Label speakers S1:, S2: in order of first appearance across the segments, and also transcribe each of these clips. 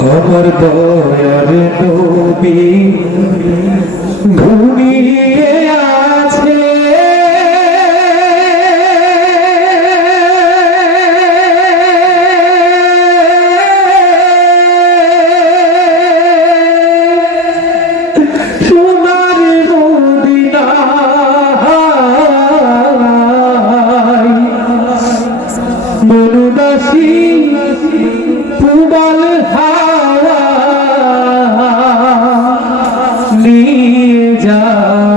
S1: আমার দয়ার নবী ঘুমিয়ে আছে। সোনার মনুদাসী উবাল হাওয়া নিয়ে যাও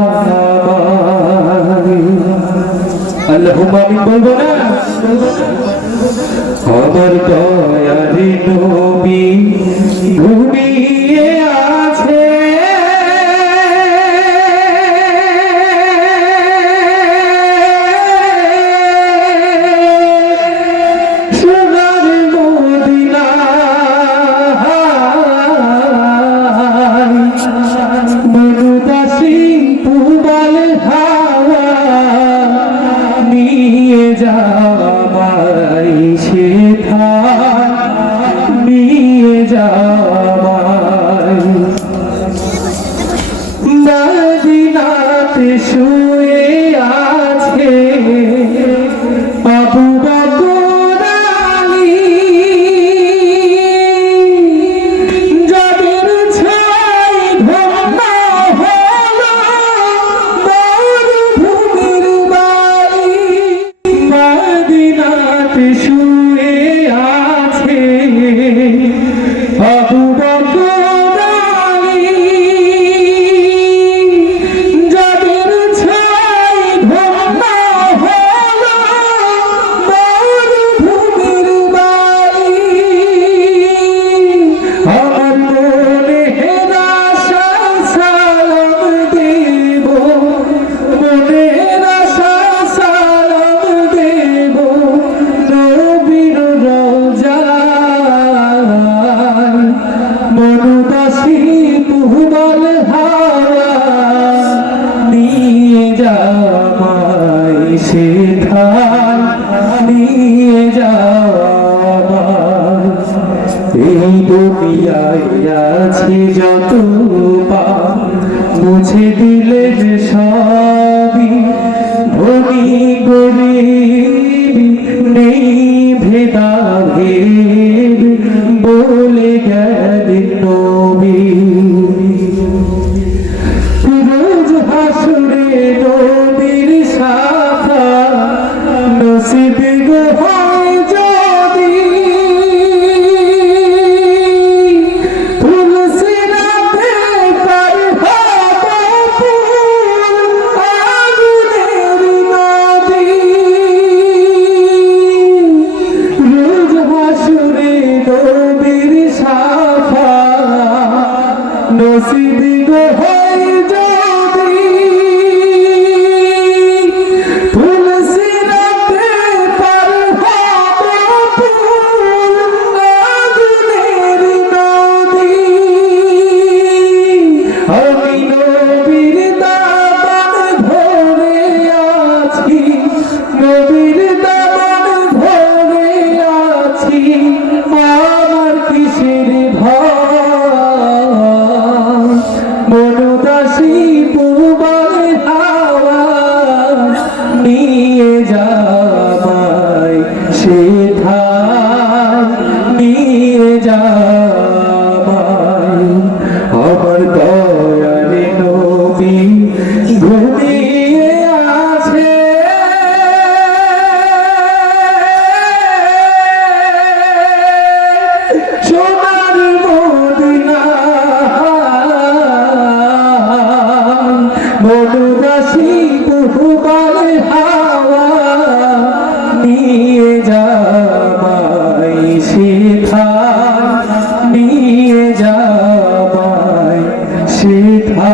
S1: আল্লাহুম্মা আমি আমার দয়ারে নবী ঘুমিয়ে সে নিয়ে যাওয়ায় মদিনাতে শুয়ে আ এই দুনিয়ায় আছে যত পা মুছে দিলে সবই ধনী গরিব হো তোমার হাওয়া নিয়ে যাবাই সে ধার নিয়ে যা